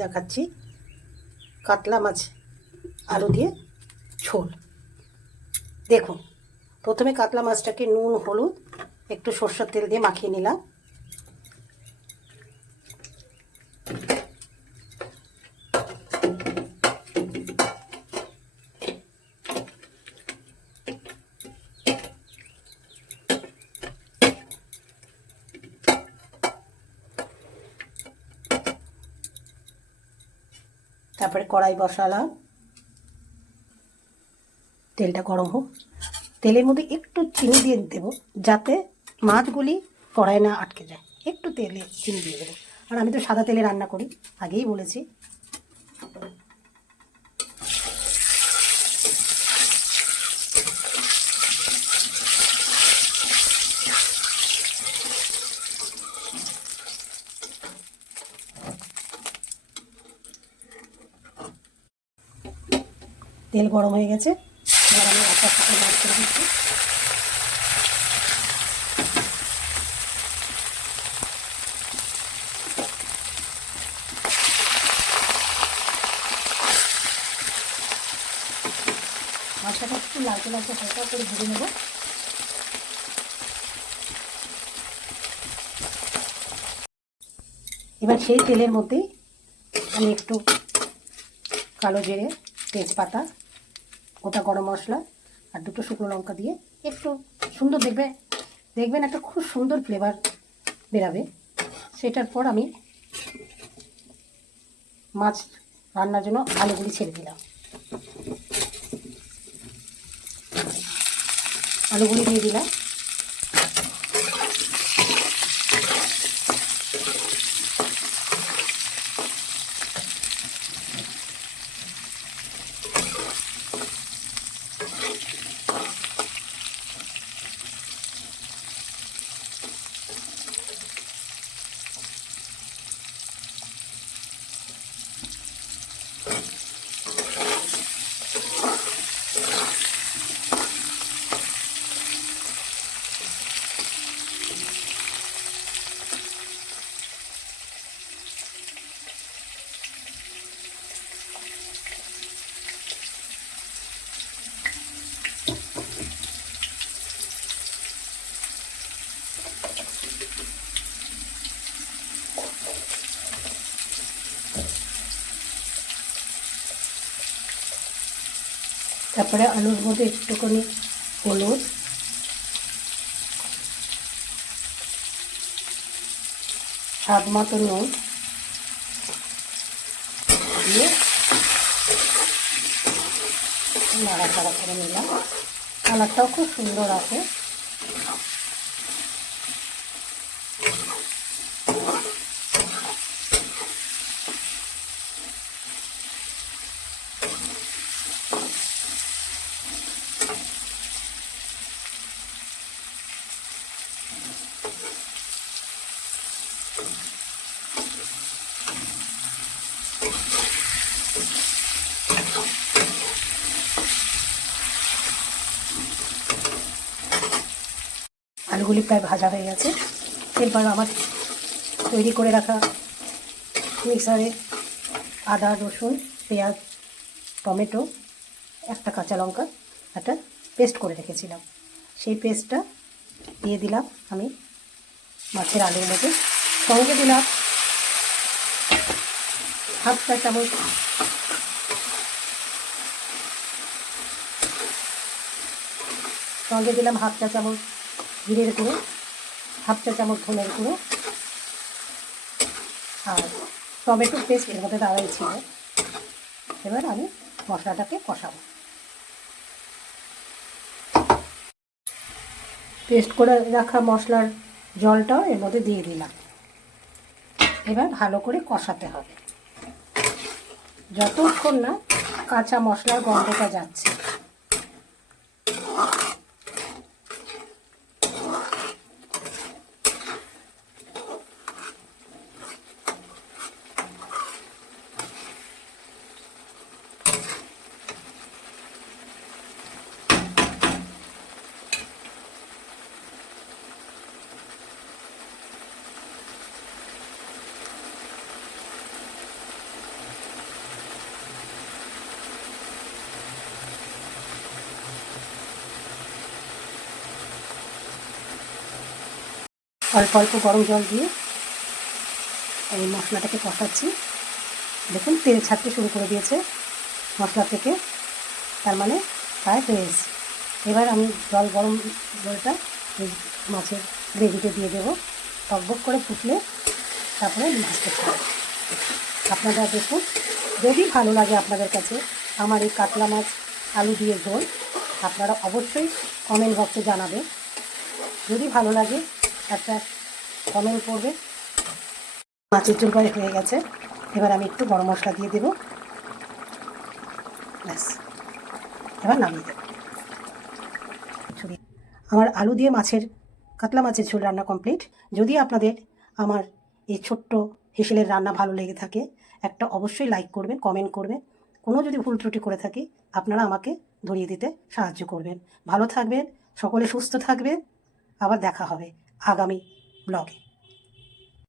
দেখাচ্ছি। কাতলা মাছ আলু দিয়ে ঝোল। দেখুন, প্রথমে কাতলা মাছটাকে নুন, হলুদ, একটু সর্ষের তেল দিয়ে মাখিয়ে নিলাম। তারপরে কড়াই বসালাম। তেলটা গরম হোক। তেলের মধ্যে একটু চিনি দিয়ে দেবো, যাতে মাছগুলি কড়াই না আটকে যায়। একটু তেলে চিনি দিয়ে দেবো। আর আমি তো সাদা তেলে রান্না করি, আগেই বলেছি। তেল গরম হয়ে গেছে। এবার আমি একটা সাথে মাছ করে দিচ্ছি। মাছটাকে একটু লালচে লালচে হালকা করে ভেজে নেব। এবার সেই তেলের মধ্যেই আমি একটু কালো জিরে, তেজপাতা গোটা গরম মশলা আর দুটো শুকনো লঙ্কা দিয়ে একটু সুন্দর দেখবে, দেখবেন একটা খুব সুন্দর ফ্লেভার বেরাবে। সেটার পর আমি মাছ রান্নার জন্য আলুগুলি ছেড়ে দিলাম। আলুগুলি দিয়ে দিলাম। তারপরে আলুর মধ্যে একটুখানি হলুদ। স্বাদ মতো নুন। দিয়ে নাড়াচাড়া করে নিলাম। কালারটাও খুব সুন্দর আছে। আলুগুলি প্রায় ভাজা হয়ে গেছে। এরপর আমার তৈরি করে রাখা মিক্সারে আদা, রসুন, পেঁয়াজ, টমেটো, একটা কাঁচা লঙ্কা, একটা পেস্ট করে রেখেছিলাম। সেই পেস্টটা দিয়ে দিলাম আমি মাছের আলুর মধ্যে সঙ্গে দিলাম হাফ চা চামচ সঙ্গে দিলাম হাফ চা চামচ জিরের গুঁড়ো হাফ চা চামচ ধনের গুঁড়ো, আর টমেটো পেস্ট এর মধ্যে দেওয়াই ছিল। এবার আমি মশলাটাকে কষাবো। পেস্ট করে রাখা মশলার জলটাও এর মধ্যে দিয়ে দিলাম। এবার ভালো করে কষাতে হবে। যতক্ষণ না কাঁচা মশলার গন্ধটা যাচ্ছে। অল্প অল্প গরম জল দিয়ে এই মশলাটাকে কষাচ্ছি। দেখুন, তেল ছাড়তে শুরু করে দিয়েছে মশলা থেকে, তার মানে প্রায় হয়ে এসেছে এবার আমি জল গরম জলটা এই মাছের গ্রেভিতে দিয়ে দেবো। টকবক করে ফুটলে তারপরে ভাজতে থাকবে আপনারা দেখুন, যদি ভালো লাগে আপনাদের কাছে আমার এই কাতলা মাছ আলু দিয়ে ঝোল, আপনারা অবশ্যই কমেন্ট বক্সে জানাবেন। যদি ভালো লাগে একটা কমেন্ট পড়বে। মাছের ঝোল হয়ে গেছে। এবার আমি একটু গরম মশলা দিয়ে দেবো। ব্যাস। এবার নামিয়ে দেবো। আমার আলু দিয়ে মাছের, কাতলা মাছের ঝোল রান্না কমপ্লিট। যদি আপনাদের আমার এই ছোট্ট হেসেলের রান্না ভালো লেগে থাকে, একটা অবশ্যই লাইক করবেন, কমেন্ট করবেন। কোনো যদি ভুল ত্রুটি করে থাকি, আপনারা আমাকে ধরিয়ে দিতে সাহায্য করবেন। ভালো থাকবেন, সকলে সুস্থ থাকবেন। আবার দেখা হবে। আগামী ব্লগে।